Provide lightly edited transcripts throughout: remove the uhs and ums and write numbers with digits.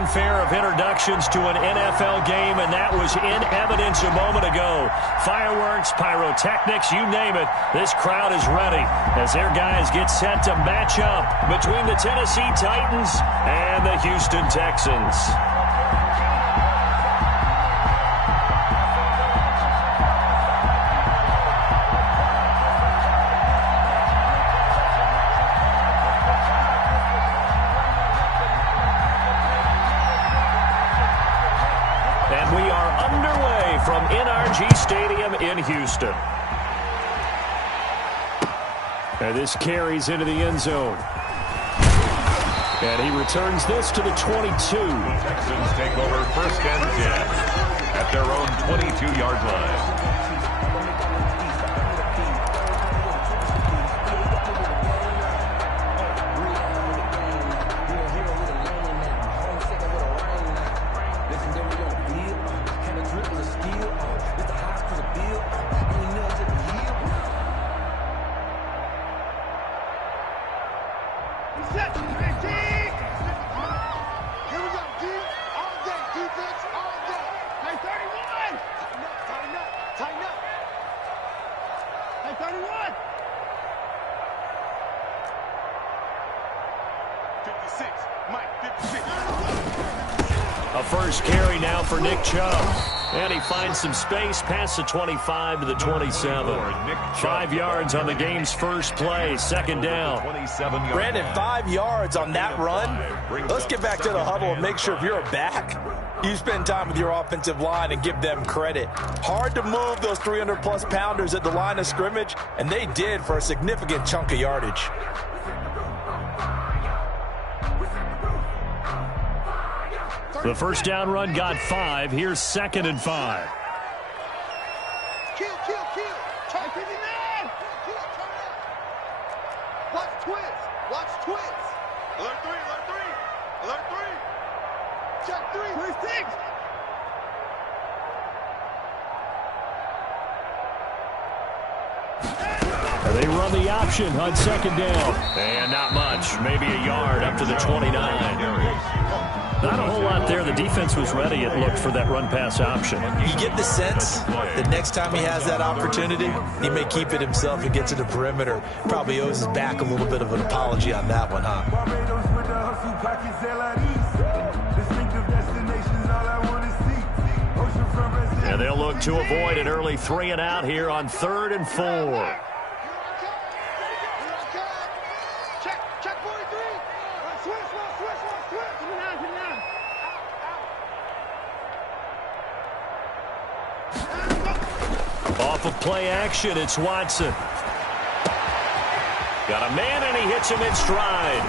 fanfare of introductions to an NFL game, and that was in evidence a moment ago. Fireworks, pyrotechnics, you name it. This crowd is ready as their guys get set to match up between the Tennessee Titans and the Houston Texans. From NRG Stadium in Houston. And this carries into the end zone. And he returns this to the 22. Texans take over 1st and 10 at their own 22-yard line. A first carry now for Nick Chubb. And he finds some space past the 25 to the 27. 5 yards on the game's first play. 2nd down. Brandon, 5 yards on that run. Let's get back to the huddle and make sure if you're a back, you spend time with your offensive line and give them credit. Hard to move those 300-plus pounders at the line of scrimmage, and they did for a significant chunk of yardage. The first down run got 5. Here's 2nd and 5. Kill. Try 59. Watch twins. Alert 3. Check 3. 36. They run the option on 2nd down. And not much. Maybe a yard up to the 29. Not a whole lot there. The defense was ready, it looked, for that run-pass option. You get the sense that next time he has that opportunity, he may keep it himself and get to the perimeter. Probably owes his back a little bit of an apology on that one, huh? And they'll look to avoid an early 3 and out here on 3rd and 4. Off of play action, it's Watson. Got a man, and he hits him in stride.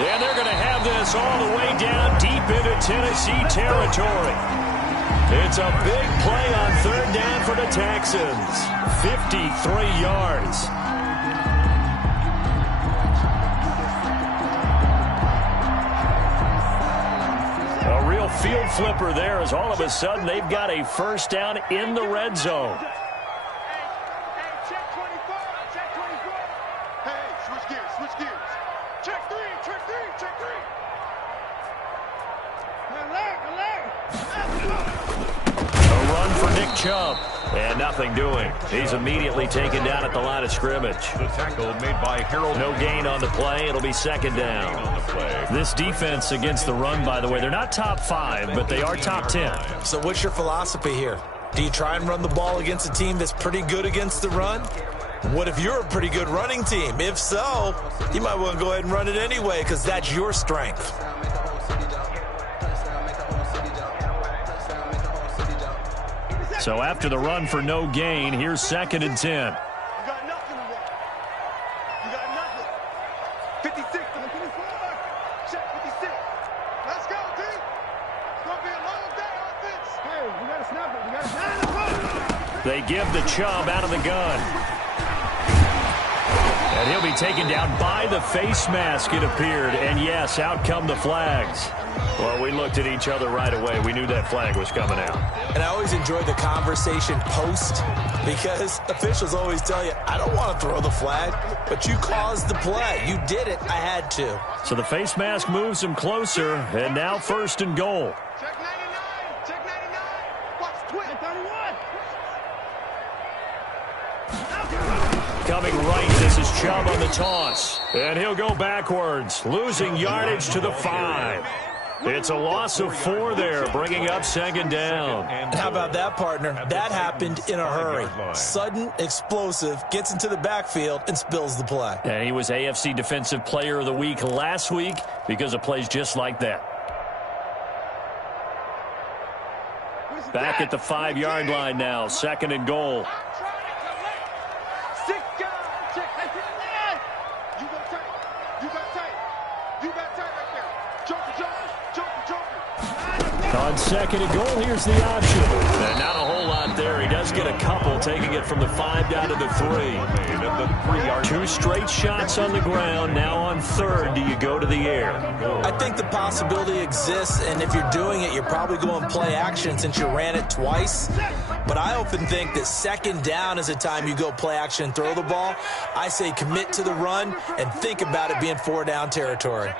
And they're going to have this all the way down deep into Tennessee territory. It's a big play on 3rd down for the Texans. 53 yards. A real field flipper there, as all of a sudden they've got a first down in the red zone. Check 24. Hey, switch gears. Check 3. A run for Nick Chubb. And nothing doing. He's immediately taken down at the line of scrimmage. The tackle made by Harold. No gain on the play. It'll be 2nd down. This defense against the run, by the way, they're not top 5, but they are top 10. So what's your philosophy here? Do you try and run the ball against a team that's pretty good against the run? What if you're a pretty good running team? If so, you might want to go ahead and run it anyway because that's your strength. So after the run for no gain, here's 2nd and 10. You got nothing. 56. Check 56. Let's go, D. It's going to be a long day offense. Hey, we got to snap it. We got to snap it. They give the Chubb out of the gun. And he'll be taken down by the face mask, it appeared. And, yes, out come the flags. Well, we looked at each other right away. We knew that flag was coming out. And I always enjoy the conversation post because officials always tell you, I don't want to throw the flag, but you caused the play. You did it. I had to. So the face mask moves him closer, and now 1st and goal. Check 99. Check 99. Watch twin. 31. Coming right, this is Chubb on the toss. And he'll go backwards, losing yardage to the 5. It's a loss of 4 there, bringing up 2nd down. How about that, partner? That happened in a hurry. Sudden, explosive, gets into the backfield, and spills the play. And he was AFC Defensive Player of the Week last week because of plays just like that. Back at the 5-yard line now, 2nd and goal. On 2nd and goal, here's the option. And not a whole lot there. He does get a couple, taking it from the 5 down to the 3. 2 straight shots on the ground. Now on 3rd, do you go to the air? I think the possibility exists, and if you're doing it, you're probably going play action since you ran it twice. But I often think that 2nd down is a time you go play action and throw the ball. I say commit to the run and think about it being 4 down territory.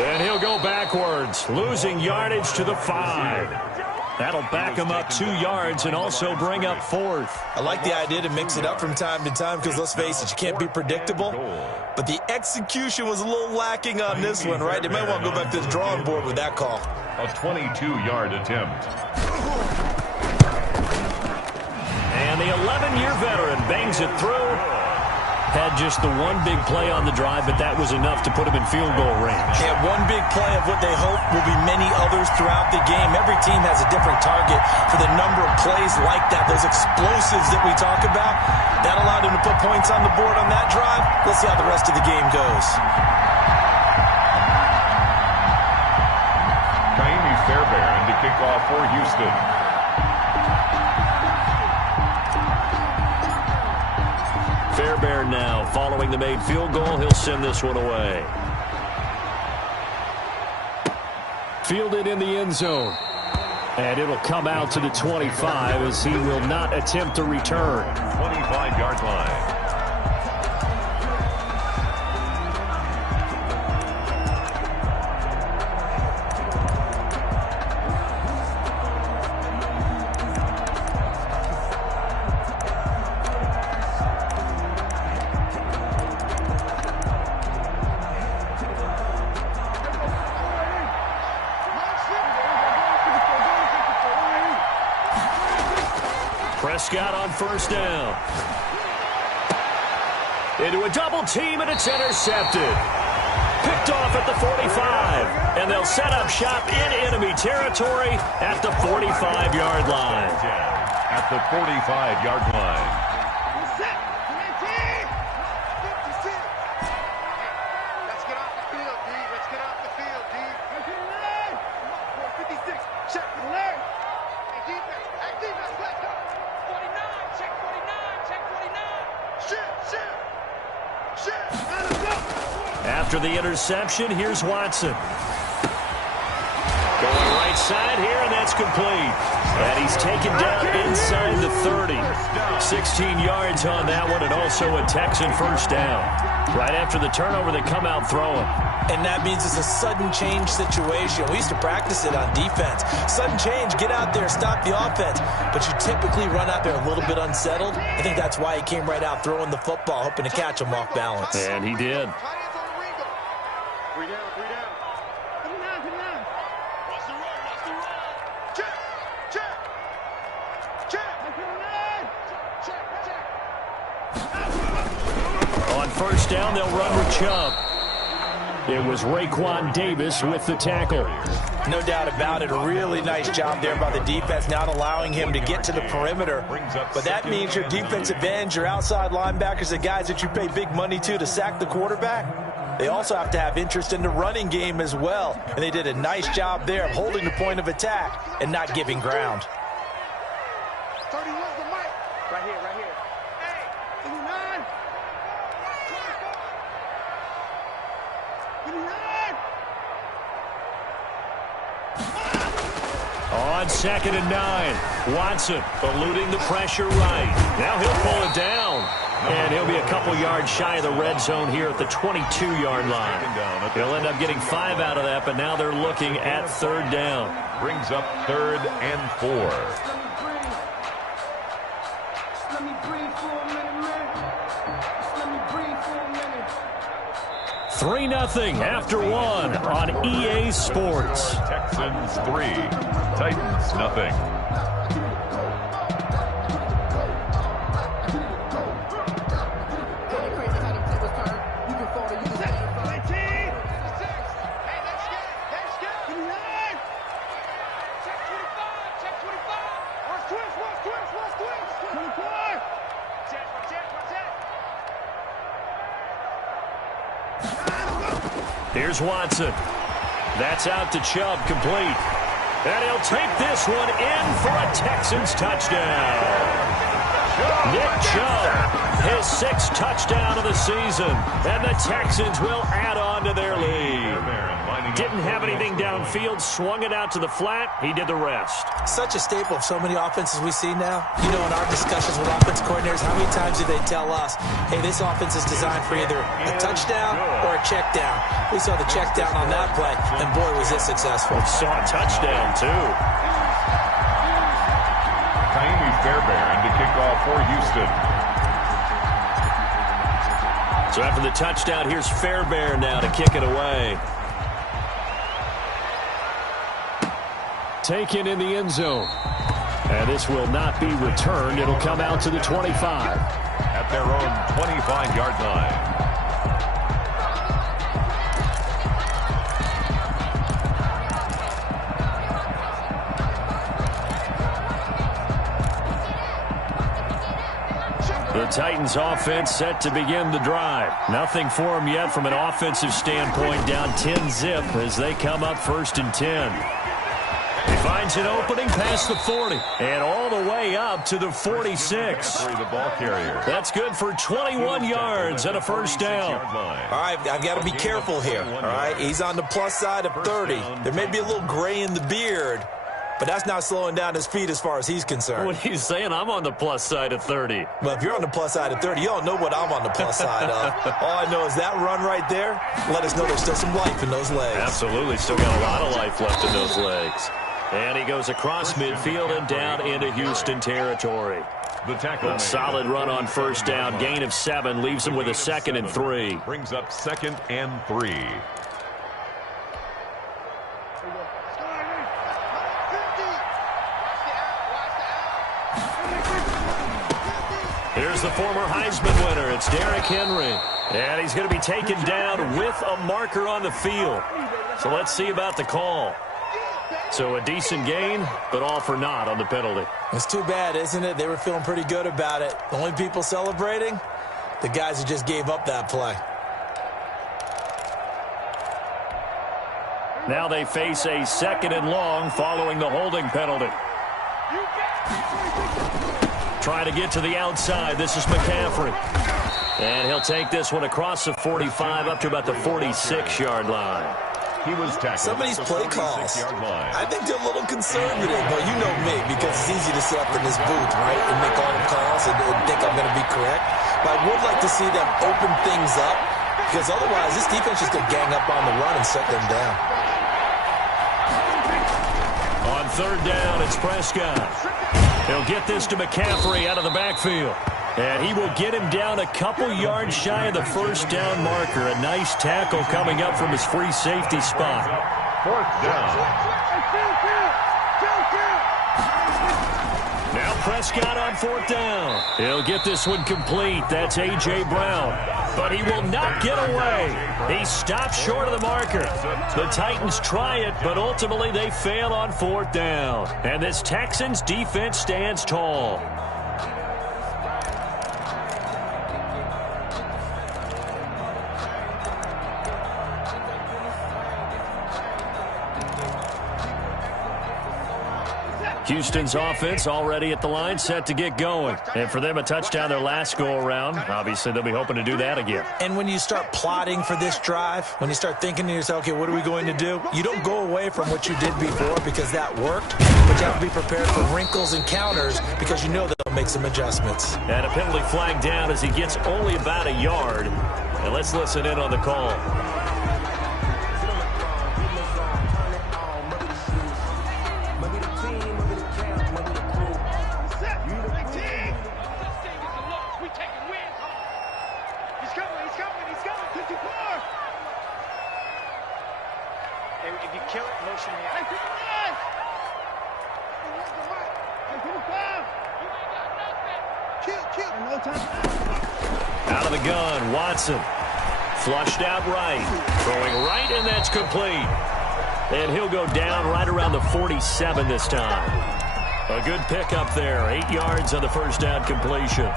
And he'll go backwards, losing yardage to the 5. That'll back him up 2 yards and also bring up 4th. I like the idea to mix it up from time to time because, let's face it, you can't be predictable. But the execution was a little lacking on this one, right? They might want to go back to the drawing board with that call. A 22-yard attempt. And the 11-year veteran bangs it through. Had just the one big play on the drive, but that was enough to put him in field goal range. Yeah, one big play of what they hope will be many others throughout the game. Every team has a different target for the number of plays like that, those explosives that we talk about. That allowed him to put points on the board on that drive. Let's see how the rest of the game goes. Fairbairn to kick off for Houston. Fairbairn now, following the made field goal, he'll send this one away. Fielded in the end zone. And it'll come out to the 25 as he will not attempt to return. 25-yard line. Prescott on 1st down. Into a double team, and it's intercepted. Picked off at the 45, and they'll set up shop in enemy territory at the 45-yard line. At the 45-yard line. Let's get off the field, D. Let's get off the field, D. 56. Check. Hey, defense. Hey, defense. Let's go. 49. Check 49. Check 49. Shit. Let's go. After the interception, here's Watson. Going right side here, and that's complete. And he's taken down inside the 30. 16 yards on that one, and also a Texan 1st down. Right after the turnover, they come out throwing. And that means it's a sudden change situation. We used to practice it on defense. Sudden change, get out there, stop the offense. But you typically run out there a little bit unsettled. I think that's why he came right out throwing the football, hoping to catch him off balance. And he did. Three down. Come on. Watch the run. Check. On 1st down, they'll run with Chubb. It was Raekwon Davis with the tackle. No doubt about it. A really nice job there by the defense, not allowing him to get to the perimeter. But that means your defensive ends, your outside linebackers, the guys that you pay big money to sack the quarterback, they also have to have interest in the running game as well. And they did a nice job there of holding the point of attack and not giving ground. 30, where's the mic? Right here, right here. Hey, 59. 59. On 2nd and 9, Watson eluding the pressure right. Now he'll pull it down. And he'll be a couple yards shy of the red zone here at the 22-yard line. He'll end up getting 5 out of that, but now they're looking at 3rd down. Brings up 3rd and 4. 3-0 after 1 on EA Sports. Texans 3, Titans nothing. Here's Watson. That's out to Chubb, complete. And he'll take this one in for a Texans touchdown. Nick Chubb, his 6th touchdown of the season. And the Texans will add on to their lead. Didn't have anything downfield, swung it out to the flat. He did the rest. Such a staple of so many offenses we see now. You know, in our discussions with offense coordinators, how many times do they tell us, hey, this offense is designed for either a touchdown or a check down. We saw the check down on that play, and boy, was it successful. We saw a touchdown, too. Kaimi Fairbairn to kick off for Houston. So after the touchdown, here's Fairbairn now to kick it away. Taken in the end zone. And this will not be returned. It'll come out to the 25. At their own 25-yard line. The Titans offense set to begin the drive. Nothing for them yet from an offensive standpoint, down 10-zip as they come up 1st and 10. He finds an opening past the 40 and all the way up to the 46. The ball carrier. That's good for 21 yards and a 1st down. All right, I've got to be careful here, all right? He's on the plus side of 30. There may be a little gray in the beard, but that's not slowing down his feet as far as he's concerned. What are you saying? I'm on the plus side of 30. Well, if you're on the plus side of 30, you don't know what I'm on the plus side of. All I know is that run right there, let us know there's still some life in those legs. Absolutely, still got a lot of life left in those legs. And he goes across midfield and down into Houston territory. The tackle. A solid run on 1st down. Gain of 7 leaves him with a 2nd and 3. Brings up 2nd and 3. Here's the former Heisman winner. It's Derrick Henry. And he's going to be taken down with a marker on the field. So let's see about the call. So a decent gain, but all for naught on the penalty. It's too bad, isn't it? They were feeling pretty good about it. The only people celebrating, the guys who just gave up that play. Now they face a 2nd and long following the holding penalty. Trying to get to the outside. This is McCaffrey. And he'll take this one across the 45 up to about the 46-yard line. He was tackled. Some of these play calls, I think they're a little conservative, but you know me, because it's easy to sit up in this booth, right, and make all the calls and think I'm going to be correct. But I would like to see them open things up, because otherwise this defense is going to gang up on the run and shut them down. On 3rd down, it's Prescott. He'll get this to McCaffrey out of the backfield. And he will get him down a couple yards shy of the 1st down marker. A nice tackle coming up from his free safety spot. 4th down. Now Prescott on 4th down. He'll get this one complete. That's A.J. Brown. But he will not get away. He stopped short of the marker. The Titans try it, but ultimately they fail on 4th down. And this Texans defense stands tall. Houston's offense already at the line, set to get going. And for them, a touchdown their last go-around. Obviously, they'll be hoping to do that again. And when you start plotting for this drive, when you start thinking to yourself, okay, what are we going to do? You don't go away from what you did before because that worked, but you have to be prepared for wrinkles and counters because you know they'll make some adjustments. And a penalty flag down as he gets only about a yard. And let's listen in on the call. If you kill it, motion me out. Out of the gun, Watson. Flushed out right. Throwing right, and that's complete. And he'll go down right around the 47 this time. A good pickup there. 8 yards on the first down completion.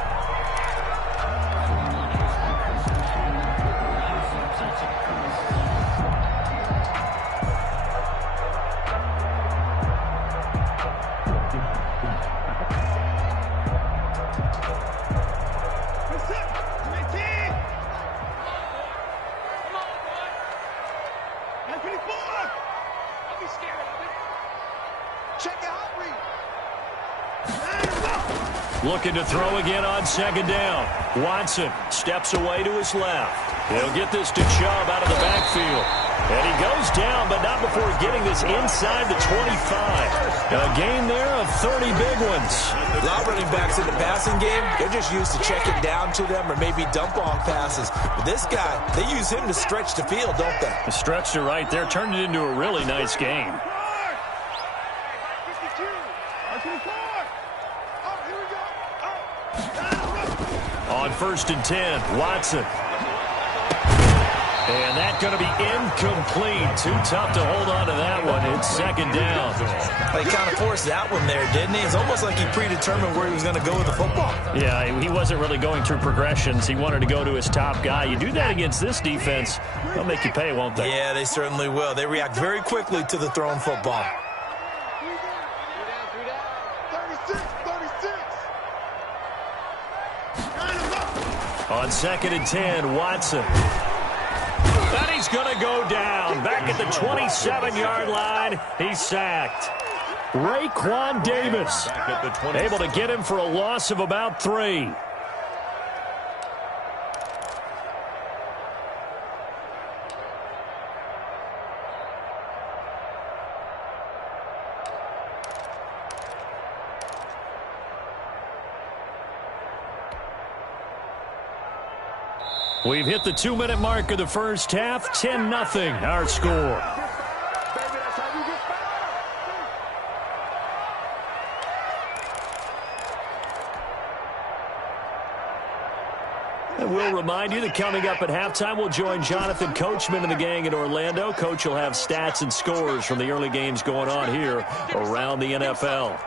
Looking to throw again on second down. Watson steps away to his left. He'll get this to Chubb out of the backfield. And he goes down, but not before getting this inside the 25. A gain there of 30 big ones. A lot of running backs in the passing game, they're just used to check it down to them or maybe dump off passes. But this guy, they use him to stretch the field, don't they? Stretched it right there, turned it into a really nice game. On 1st and 10, Watson. And that's going to be incomplete. Too tough to hold on to that one. It's second down. They kind of forced that one there, didn't he? It's almost like he predetermined where he was going to go with the football. Yeah, he wasn't really going through progressions. He wanted to go to his top guy. You do that against this defense, they'll make you pay, won't they? Yeah, they certainly will. They react very quickly to the thrown football. On 2nd and 10, Watson. And he's going to go down. Back at the 27-yard line, he's sacked. Raekwon Davis able to get him for a loss of about 3. We've hit the 2-minute mark of the first half. 10-0 our score. And we'll remind you that coming up at halftime, we'll join Jonathan Coachman and the gang in Orlando. Coach will have stats and scores from the early games going on here around the NFL.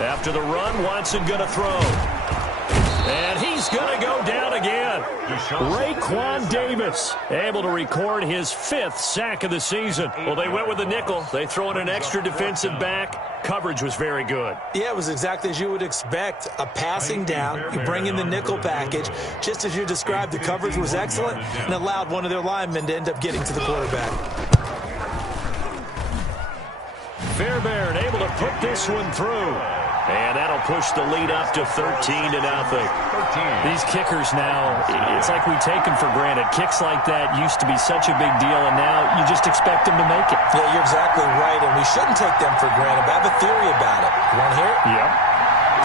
After the run, Watson going to throw. And he's going to go down again. Raekwon Davis able to record his 5th sack of the season. Well, they went with the nickel. They throw in an extra defensive back. Coverage was very good. Yeah, it was exactly as you would expect. A passing down, you bring in the nickel package. Just as you described, the coverage was excellent and allowed one of their linemen to end up getting to the quarterback. Fairbairn able to put this one through. And that'll push the lead up to 13-0. These kickers now, it's like we take them for granted. Kicks like that used to be such a big deal, and now you just expect them to make it. Yeah, you're exactly right, and we shouldn't take them for granted. But I have a theory about it. You want to hear it? Yep.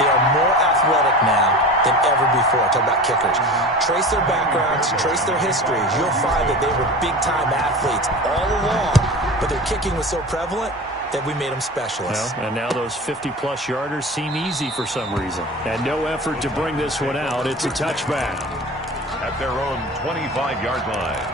They are more athletic now than ever before. Talk about kickers. Trace their backgrounds, trace their histories. You'll find that they were big-time athletes all along, but their kicking was so prevalent that we made them specialists. Well, and now those 50-plus yarders seem easy for some reason. And no effort to bring this one out. It's a touchback. At their own 25-yard line.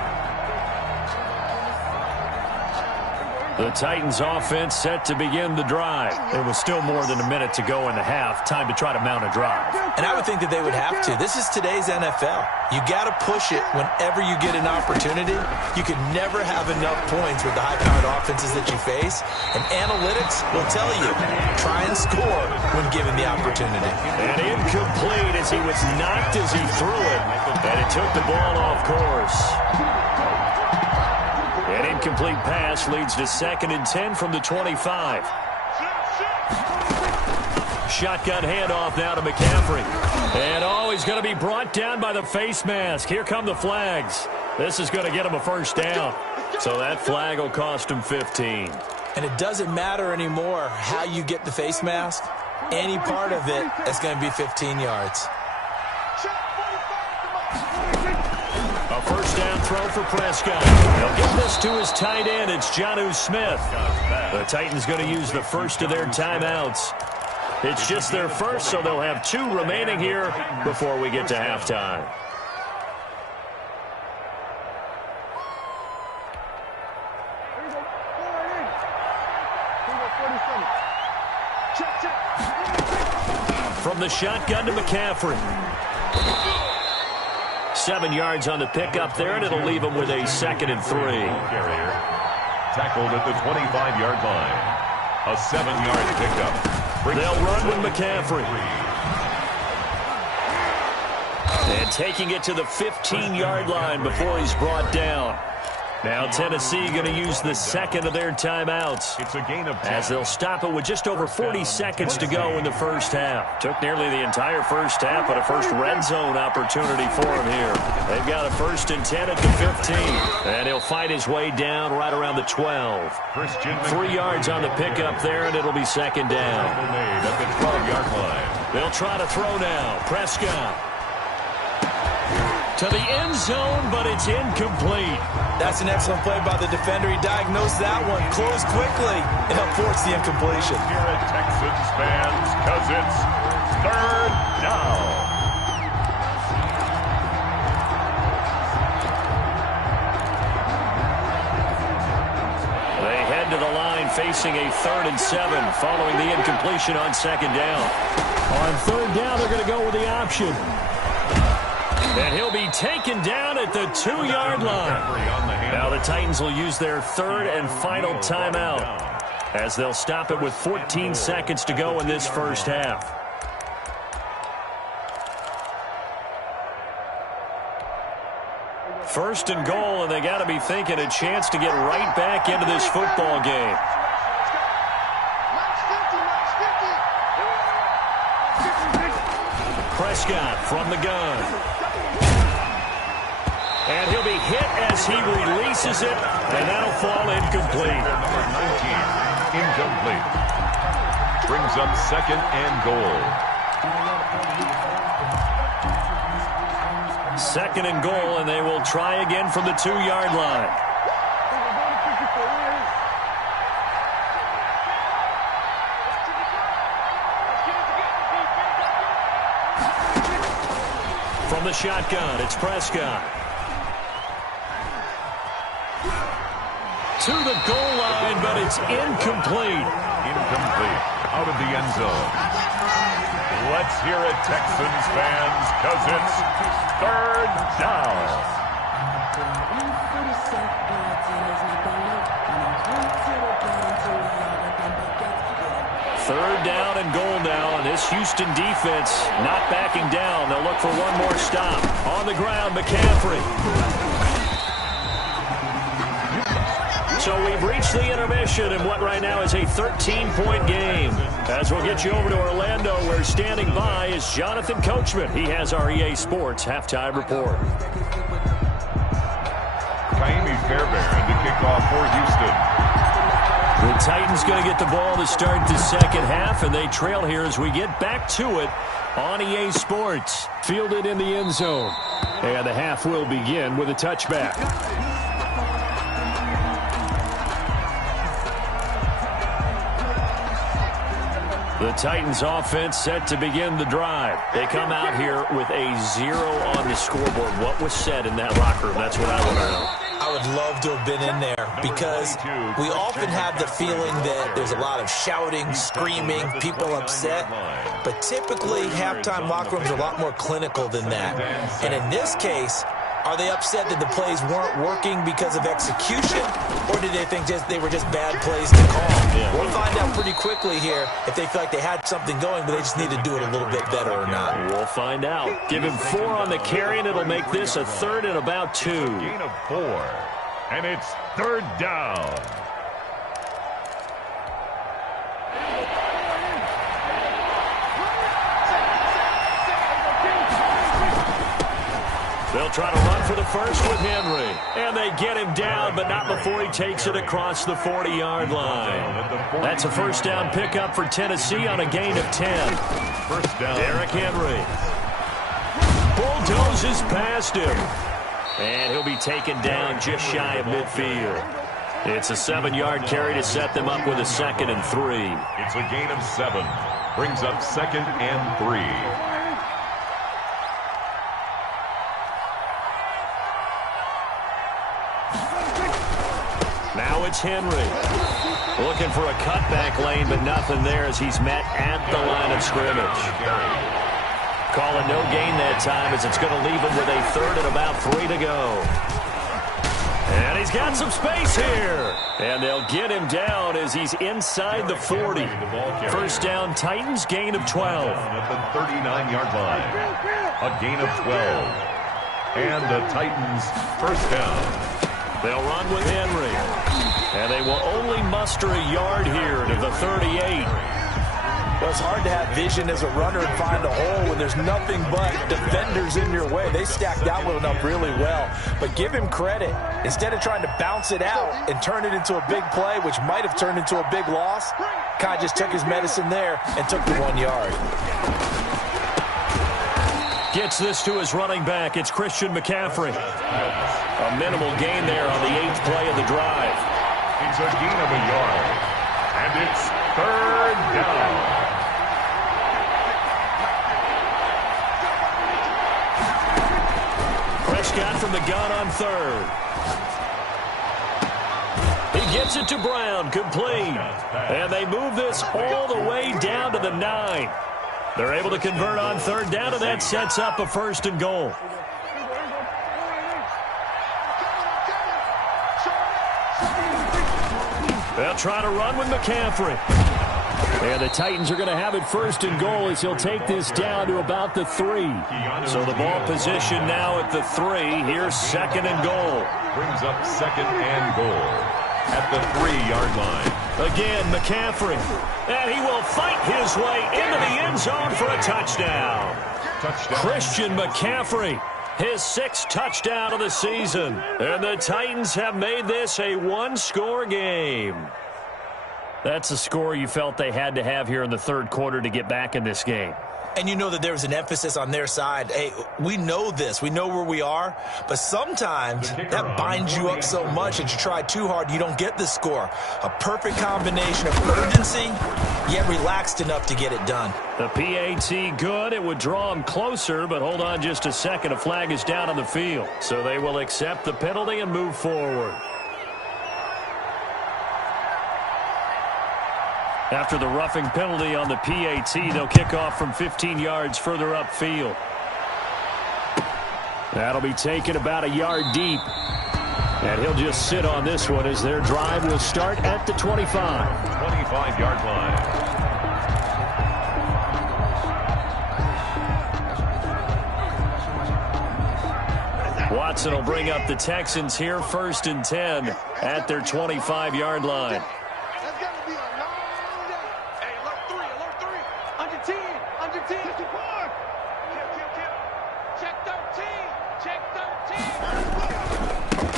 The Titans offense set to begin the drive. It was still more than a minute to go in the half. Time to try to mount a drive. And I would think that they would have to. This is today's NFL. You got to push it whenever you get an opportunity. You can never have enough points with the high-powered offenses that you face. And analytics will tell you, try and score when given the opportunity. And incomplete as he was knocked as he threw it. And it took the ball off course. An incomplete pass leads to 2nd and 10 from the 25. Shotgun handoff now to McCaffrey. And he's going to be brought down by the face mask. Here come the flags. This is going to get him a first down. So that flag will cost him 15. And it doesn't matter anymore how you get the face mask. Any part of it is going to be 15 yards. A first down throw for Prescott. He'll give this to his tight end. It's Jonnu Smith. The Titans going to use the first of their timeouts. It's just their first, so they'll have 2 remaining here before we get to halftime. From the shotgun to McCaffrey. 7 yards on the pickup there, and it'll leave him with a 2nd and 3. Carrier tackled at the 25-yard line. A 7-yard pickup. They'll run with McCaffrey. And taking it to the 15-yard line before he's brought down. Now Tennessee going to use the 2nd of their timeouts. It's a gain of 10. As they'll stop it with just over 40 seconds to go in the first half. Took nearly the entire first half, but a first red zone opportunity for him here. They've got a 1st and 10 at the 15. And he'll fight his way down right around the 12. 3 yards on the pickup there, and it'll be 2nd down. Made at the 12-yard line. They'll try to throw now. Prescott. To the end zone, but it's incomplete. That's an excellent play by the defender. He diagnosed that one, closed quickly, and forced the incompletion. Here at Texans fans, because it's 3rd down. They head to the line facing a 3rd and 7 following the incompletion on 2nd down. On 3rd down, they're going to go with the option. And he'll be taken down at the 2-yard line. Now the Titans will use their 3rd and final timeout as they'll stop it with 14 seconds to go in this first half. First and goal, and they got to be thinking a chance to get right back into this football game. Prescott from the gun. And he'll be hit as he releases it, and that'll fall incomplete. Number 19, incomplete. Brings up 2nd and goal. 2nd and goal, and they will try again from the 2-yard line. From the shotgun, it's Prescott. To the goal line, but it's incomplete. Incomplete. Out of the end zone. Let's hear it, Texans fans, because it's 3rd down. 3rd down and goal now, and this Houston defense not backing down. They'll look for one more stop. On the ground, McCaffrey. So we've reached the intermission in what right now is a 13-point game. As we'll get you over to Orlando, where standing by is Jonathan Coachman. He has our EA Sports halftime report. Kaimi Fairbairn to kick off for Houston. The Titans going to get the ball to start the second half, and they trail here as we get back to it on EA Sports. Fielded in the end zone. And the half will begin with a touchback. The Titans offense set to begin the drive. They come out here with a 0 on the scoreboard. What was said in that locker room? That's what I want to know. I would love to have been in there because we often have the feeling that there's a lot of shouting, screaming, people upset. But typically, halftime locker rooms are a lot more clinical than that. And in this case, are they upset that the plays weren't working because of execution, or did they think they were just bad plays to call? Yeah. We'll find out pretty quickly here if they feel like they had something going, but they just need to do it a little bit better or not. We'll find out. Give him 4 on the carry, and it'll make this a 3rd and about 2. Gain of 4, and it's 3rd down. They'll try to run for the first with Henry. And they get him down, but not before he takes it across the 40-yard line. That's a first down pickup for Tennessee on a gain of 10. First down. Derrick Henry bulldozes past him. And he'll be taken down just shy of midfield. It's a 7-yard carry to set them up with a 2nd and 3. It's a gain of 7. Brings up 2nd and 3. Now it's Henry. Looking for a cutback lane, but nothing there as he's met at the line of scrimmage. Calling no gain that time as it's going to leave him with a 3rd and about 3 to go. And he's got some space here. And they'll get him down as he's inside the 40. First down, Titans, gain of 12. At the 39-yard line. A gain of 12. And the Titans first down. They'll run with Henry. And they will only muster a yard here to the 38. Well, it's hard to have vision as a runner and find a hole when there's nothing but defenders in your way. They stacked that one up really well. But give him credit. Instead of trying to bounce it out and turn it into a big play, which might have turned into a big loss, kind of just took his medicine there and took the 1 yard. Gets this to his running back. It's Christian McCaffrey. A minimal gain there on the 8th play of the drive. It's a gain of a yard. And it's 3rd down. Prescott from the gun on 3rd. He gets it to Brown, complete. And they move this all the way down to the 9. They're able to convert on 3rd down, and that sets up a 1st and goal. They'll try to run with McCaffrey. And the Titans are going to have it 1st and goal as he'll take this down to about the 3. So the ball position now at the 3. Here's 2nd and goal. Brings up 2nd and goal at the 3-yard line. Again, McCaffrey. And he will fight his way into the end zone for a touchdown. Christian McCaffrey, his 6th touchdown of the season. And the Titans have made this a 1-score game. That's a score you felt they had to have here in the 3rd quarter to get back in this game. And you know that there was an emphasis on their side. Hey, we know this. We know where we are. But sometimes that binds you up so much that you try too hard, you don't get the score. A perfect combination of urgency, yet relaxed enough to get it done. The PAT good. It would draw them closer, but hold on just a second. A flag is down on the field. So they will accept the penalty and move forward. After the roughing penalty on the PAT, they'll kick off from 15 yards further upfield. That'll be taken about a yard deep. And he'll just sit on this one as their drive will start at the 25. 25-yard line. Watson will bring up the Texans here 1st and 10 at their 25-yard line.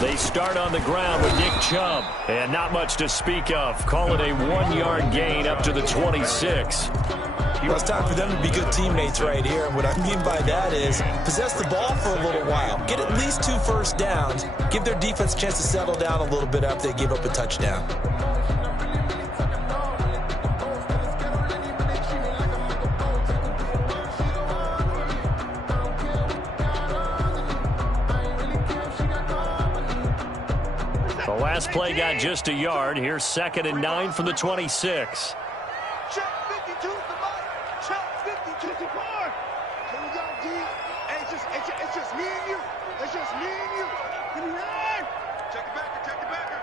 They start on the ground with Nick Chubb, and not much to speak of. Call it a 1-yard gain up to the 26. Well, it's time for them to be good teammates right here. And what I mean by that is possess the ball for a little while. Get at least 2 first downs. Give their defense a chance to settle down a little bit after they give up a touchdown. last play got just a yard. Here's 2nd and 9 from the 26. Check 52 is the body. Check 52 is the bar. Here we go, D. Hey, it's just me and you. It's just me and you. Give me nine. Check the backer, check the backer.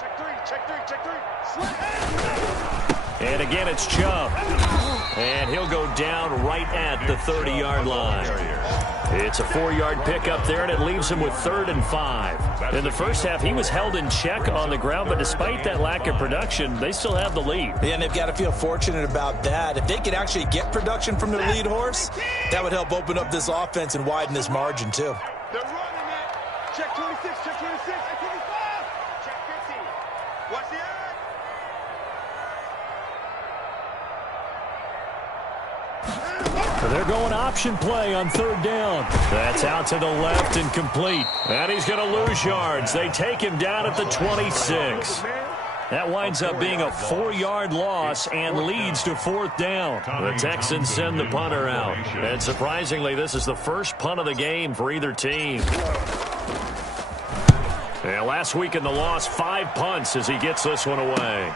Check three, check three, check three. And again, it's Chubb. And he'll go down right at the 30-yard line. It's a 4-yard pickup there, and it leaves him with 3rd and 5. In the first half, he was held in check on the ground, but despite that lack of production, they still have the lead. Yeah, and they've got to feel fortunate about that. If they could actually get production from their lead horse, that would help open up this offense and widen this margin, too. They're running it. Check 26, check 26, check 25. Check 15. Watch the eye. They're going option play on 3rd down. That's out to the left and complete. And he's going to lose yards. They take him down at the 26. That winds up being a 4-yard loss and leads to 4th down. The Texans send the punter out. And surprisingly, this is the first punt of the game for either team. And last week in the loss, 5 punts as he gets this one away.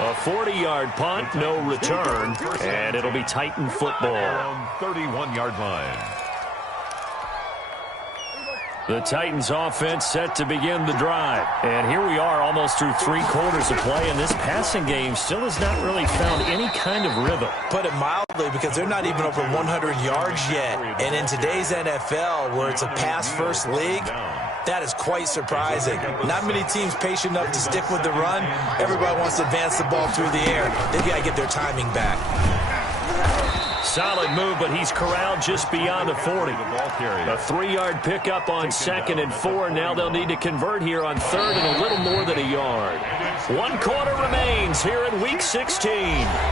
A 40-yard punt, no return, and it'll be Titan football. 31-yard line. The Titans offense set to begin the drive. And here we are almost through 3 quarters of play, and this passing game still has not really found any kind of rhythm. Put it mildly, because they're not even over 100 yards yet. And in today's NFL, where it's a pass-first league, that is quite surprising. Not many teams patient enough to stick with the run. Everybody wants to advance the ball through the air. They've got to get their timing back. Solid move, but he's corralled just beyond the 40. A 3-yard pickup on 2nd and 4. Now they'll need to convert here on 3rd and a little more than a yard. 1 quarter remains here in Week 16.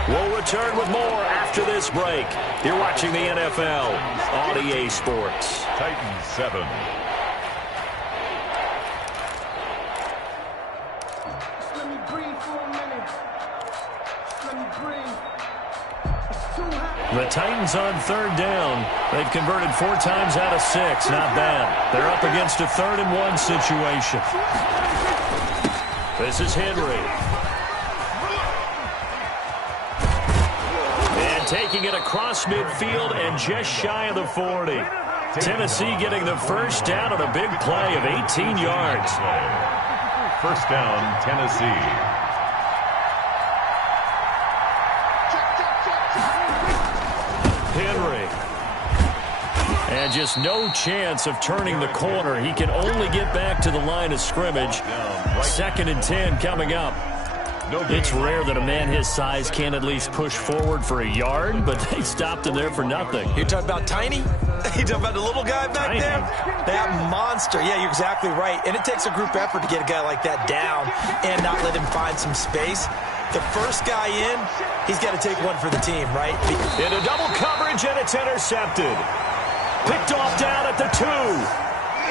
We'll return with more after this break. You're watching the NFL on EA Sports. Titans 7. The Titans on 3rd down. They've converted 4 times out of 6. Not bad. They're up against a 3rd and 1 situation. This is Henry. And taking it across midfield and just shy of the 40. Tennessee getting the first down on a big play of 18 yards. First down, Tennessee. Henry. And just no chance of turning the corner. He can only get back to the line of scrimmage. 2nd and 10 coming up. It's rare that a man his size can't at least push forward for a yard, but they stopped him there for nothing. You're talking about Tiny? You're talking about the little guy back there? That monster. Yeah, you're exactly right. And it takes a group effort to get a guy like that down and not let him find some space. The first guy in, he's got to take one for the team, right? Into double coverage, and it's intercepted. Picked off down at the 2.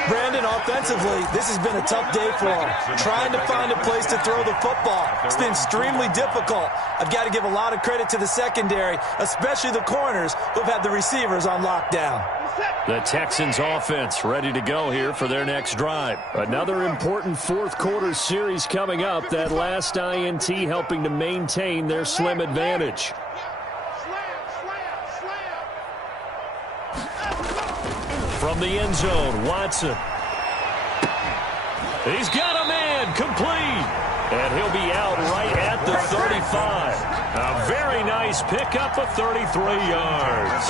Brandon, offensively, this has been a tough day for him. Trying to find a place to throw the football. It's been extremely difficult. I've got to give a lot of credit to the secondary, especially the corners who've had the receivers on lockdown. The Texans offense ready to go here for their next drive. Another important 4th quarter series coming up. That last INT helping to maintain their slim advantage. From the end zone, Watson. He's got a man, complete. And he'll be out right at the 35. A very nice pickup of 33 yards.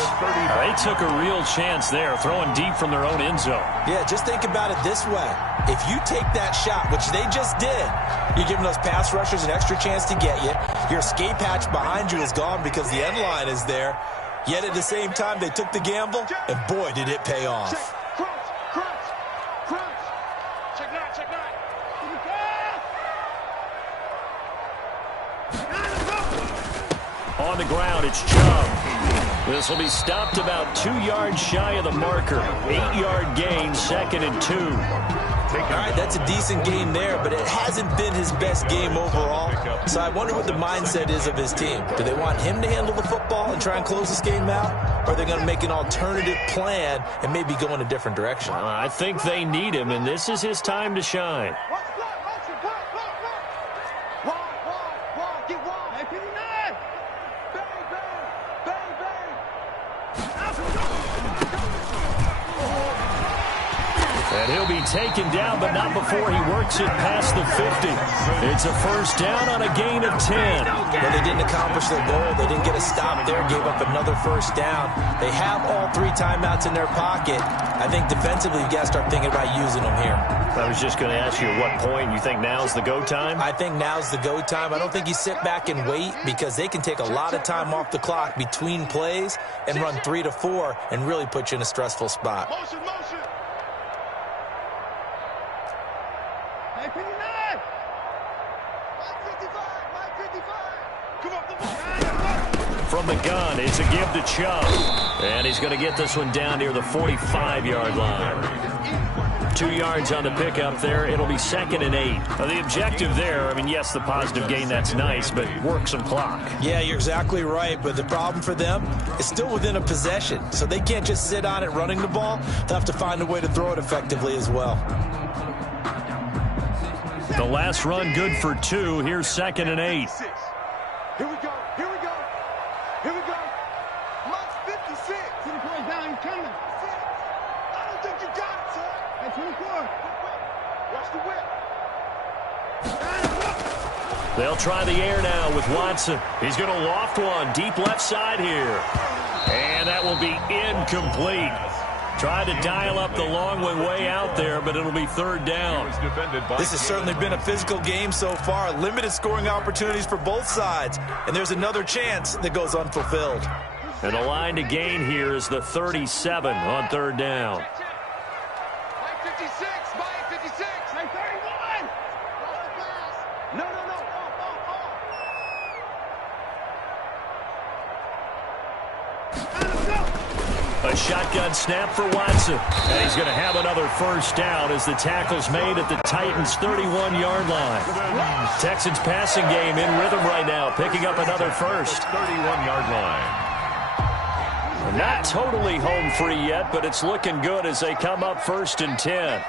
They took a real chance there, throwing deep from their own end zone. Yeah, just think about it this way. If you take that shot, which they just did, you're giving those pass rushers an extra chance to get you. Your escape hatch behind you is gone because the end line is there. Yet at the same time, they took the gamble, and boy, did it pay off. Crunch, crunch, crunch. Check 9, check 9. On the ground, it's Chubb. This will be stopped about 2 yards shy of the marker. 8-yard gain, 2nd and 2. taken. All right, that's a decent game there, but it hasn't been his best game overall. So I wonder what the mindset is of his team. Do they want him to handle the football and try and close this game out? Or are they going to make an alternative plan and maybe go in a different direction? I think they need him, and this is his time to shine. And he'll be taken down, but not before he works it past the 50. It's a first down on a gain of 10. Well, they didn't accomplish their goal. They didn't get a stop there, gave up another first down. They have all 3 timeouts in their pocket. I think defensively, you've got to start thinking about using them here. I was just going to ask you at what point you think now's the go time? I think now's the go time. I don't think you sit back and wait because they can take a lot of time off the clock between plays and run 3 to 4 and really put you in a stressful spot. Motion, motion. Hey, 59. 55. Come up the ball. From the gun, it's a give to Chubb. And he's going to get this one down near the 45-yard line. 2 yards on the pickup there. It'll be 2nd and 8. Now, the objective there, I mean, yes, the positive gain, that's nice, but work some clock. Yeah, you're exactly right, but the problem for them is still within a possession, so they can't just sit on it running the ball. They'll have to find a way to throw it effectively as well. The last run good for 2. Here's 2nd and 8. Here we go. Here we go. Here we go. Mark 56. 24 down. He's coming. I don't think you got it, sir. Hey, 24. Watch the whip. They'll try the air now with Watson. He's going to loft one deep left side here. And that will be incomplete. Tried to dial up the long one way out there, but it'll be 3rd down. This has certainly been a physical game so far. Limited scoring opportunities for both sides. And there's another chance that goes unfulfilled. And the line to gain here is the 37 on 3rd down. Mike 56. Mike 56. Mike 31. No, no, no. A shotgun snap for Watson. And he's going to have another first down as the tackle's made at the Titans' 31-yard line. Texans passing game in rhythm right now, picking up another first. 31-yard line. Not totally home free yet, but it's looking good as they come up 1st and 10.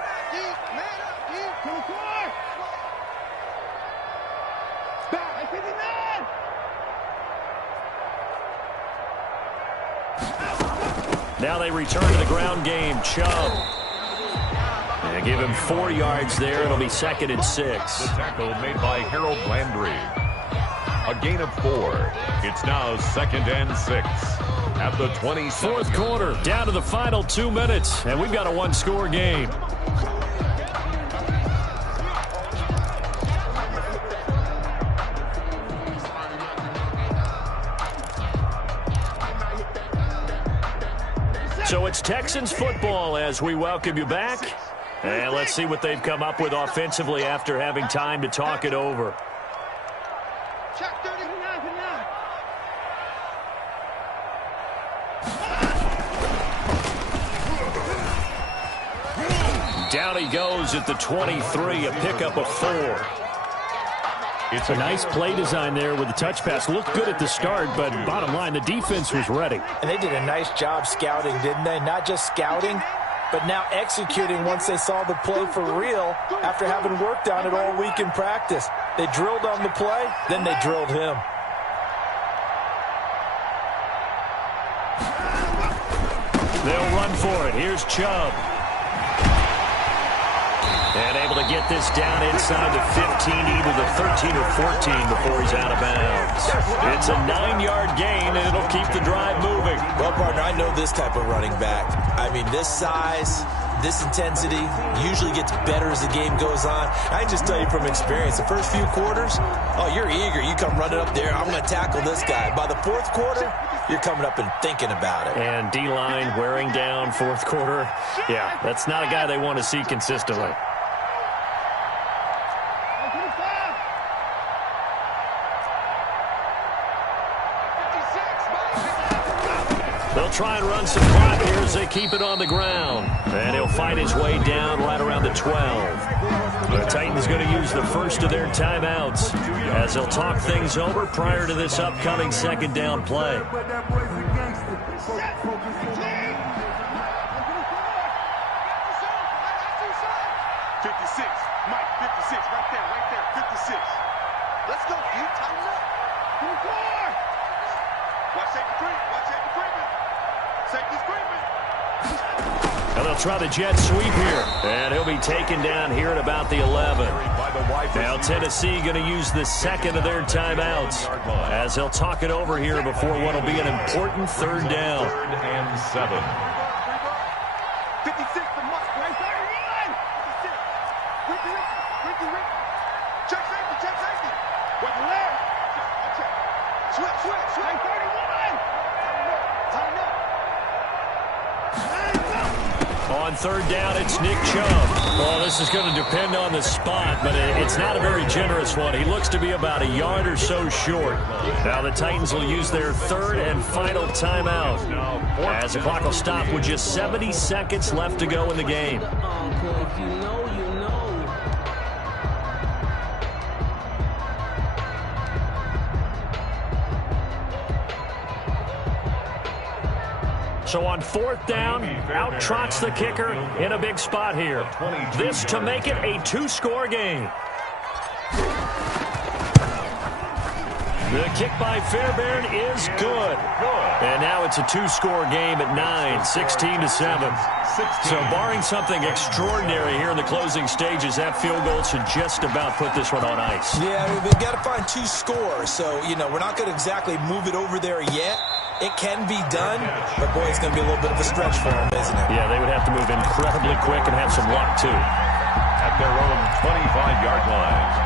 Now they return to the ground game. Chubb. They give him 4 yards there. It'll be 2nd and 6. The tackle made by Harold Landry. A gain of 4. It's now 2nd and 6 at the 27. 4th quarter, down to the final 2 minutes, and we've got a 1-score game. So it's Texans football as we welcome you back. And let's see what they've come up with offensively after having time to talk it over. Down he goes at the 23, a pickup of 4. It's a nice play design there with the touch pass. Looked good at the start, but bottom line, the defense was ready. And they did a nice job scouting, didn't they? Not just scouting, but now executing once they saw the play for real after having worked on it all week in practice. They drilled on the play, then they drilled him. They'll run for it. Here's Chubb. And able to get this down inside the 15, either the 13 or 14 before he's out of bounds. It's a 9-yard gain, and it'll keep the drive moving. Well, partner, I know this type of running back. I mean, this size, this intensity usually gets better as the game goes on. I can just tell you from experience, the first few quarters, oh, you're eager. You come running up there, I'm going to tackle this guy. By the 4th quarter, you're coming up and thinking about it. And D-line wearing down 4th quarter. Yeah, that's not a guy they want to see consistently. They'll try and run some clock here as they keep it on the ground. And he'll fight his way down right around the 12. The Titans going to use the first of their timeouts as they'll talk things over prior to this upcoming second down play. 56, Mike, 56, right there, 56. Let's go, you tighten up. 24. Watch safety creep, watch safety creeping. Safety's creeping. And they'll try the jet sweep here. And he'll be taken down here at about the 11. Now Tennessee going to use the second of their timeouts as they'll talk it over here before what will be an important third down. 3rd and 7. 56 for Mike, right there. 56. Ricky. Check safety. Wait, you there. Okay. Switch. 31. Tighten up. On third down, it's Nick Chubb. Well, this is going to depend on the spot, but it's not a very generous one. He looks to be about a yard or so short. Now the Titans will use their third and final timeout as the clock will stop with just 70 seconds left to go in the game. So on fourth down, out trots the kicker in a big spot here. This to make it a two-score game. The kick by Fairbairn is good. And now it's a two-score game at 9, 16-7. So barring something extraordinary here in the closing stages, that field goal should just about put this one on ice. Yeah, they've got to find two scores. So, we're not going to exactly move it over there yet. It can be done, but boy, it's going to be a little bit of a stretch for them, isn't it? Yeah, they would have to move incredibly quick and have some luck, too. At their own 25-yard line.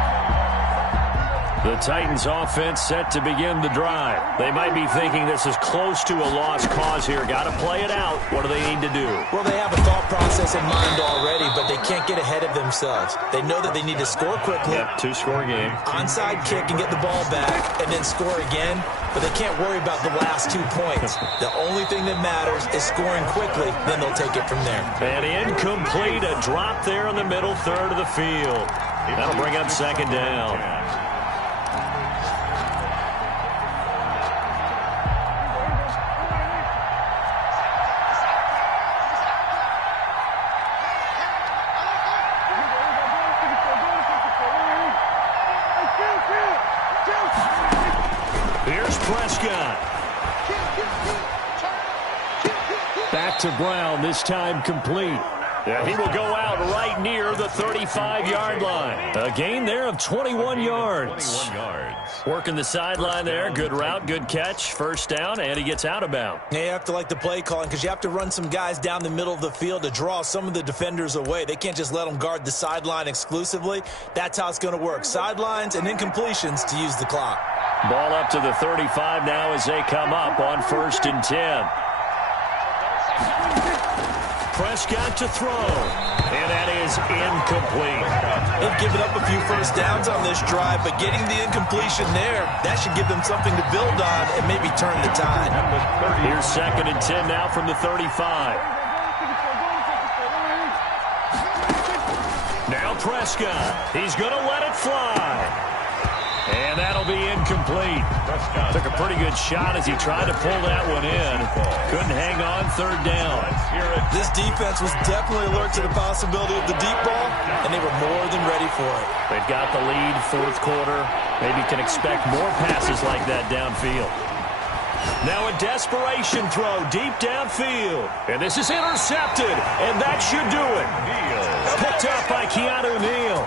The Titans offense set to begin the drive. They might be thinking this is close to a lost cause here. Got to play it out. What do they need to do? Well, they have a thought process in mind already, but they can't get ahead of themselves. They know that they need to score quickly. Yep, two-score game. Onside kick and get the ball back and then score again, but they can't worry about the last 2 points. The only thing that matters is scoring quickly, then they'll take it from there. And incomplete, a drop there in the middle third of the field. That'll bring up second down. Here's Prescott. Back to Brown, this time complete. Yeah, he will go out right near the 35-yard line. A gain there of 21 yards. Working the sideline there. Good route, good catch. First down, and he gets out of bounds. Yeah, you have to like the play calling because you have to run some guys down the middle of the field to draw some of the defenders away. They can't just let them guard the sideline exclusively. That's how it's going to work. Sidelines and incompletions to use the clock. Ball up to the 35 now as they come up on 1st and 10. Prescott to throw, and that is incomplete. They've given up a few first downs on this drive, but getting the incompletion there, that should give them something to build on and maybe turn the tide. Here's 2nd and 10 now from the 35. Now Prescott, he's going to let it fly. And that'll be incomplete. Took a pretty good shot as he tried to pull that one in. Couldn't hang on, third down. This defense was definitely alert to the possibility of the deep ball, and they were more than ready for it. They've got the lead, fourth quarter. Maybe can expect more passes like that downfield. Now a desperation throw deep downfield. And this is intercepted, and that should do it. Picked up by Keanu Neal.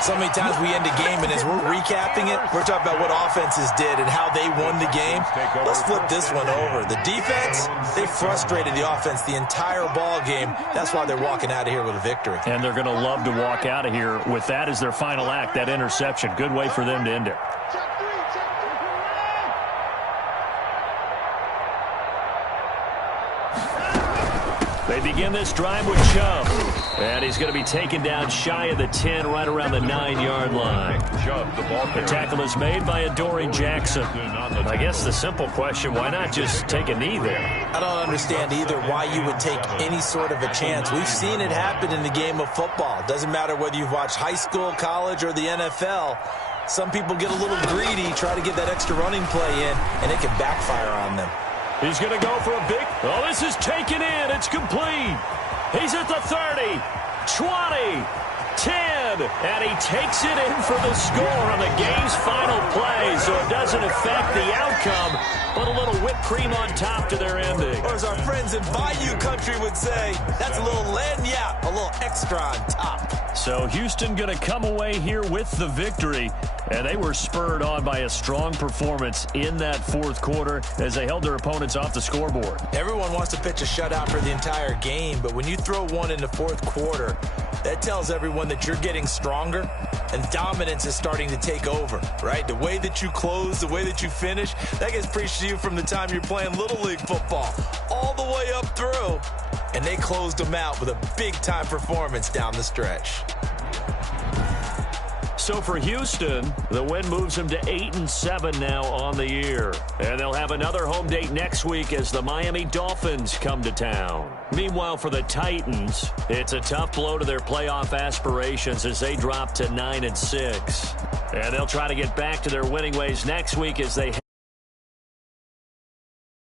So many times we end a game, and as we're recapping it, we're talking about what offenses did and how they won the game. Let's flip this one over. The defense, they frustrated the offense the entire ball game. That's why they're walking out of here with a victory. And they're going to love to walk out of here with that as their final act, that interception. Good way for them to end it. They begin this drive with Chubb. And he's going to be taken down shy of the 10, right around the 9-yard line. The tackle is made by Adoree Jackson. I guess the simple question, why not just take a knee there? I don't understand either why you would take any sort of a chance. We've seen it happen in the game of football. Doesn't matter whether you've watched high school, college, or the NFL. Some people get a little greedy, try to get that extra running play in, and it can backfire on them. He's going to go for a big... Oh, this is taken in. It's complete. He's at the 30, 20, 10, and he takes it in for the score on the game's final play, so it doesn't affect the outcome, but a little whipped cream on top to their ending. Or as our friends in Bayou Country would say, that's a little lagniappe, a little extra on top. So Houston going to come away here with the victory, and they were spurred on by a strong performance in that fourth quarter as they held their opponents off the scoreboard. Everyone wants to pitch a shutout for the entire game, but when you throw one in the fourth quarter, that tells everyone that you're getting stronger and dominance is starting to take over, right? The way that you close, the way that you finish, that gets preached to you from the time you're playing Little League football all the way up through. And they closed them out with a big-time performance down the stretch. So for Houston, the win moves them to 8-7 now on the year. And they'll have another home date next week as the Miami Dolphins come to town. Meanwhile, for the Titans, it's a tough blow to their playoff aspirations as they drop to 9-6. And they'll try to get back to their winning ways next week as they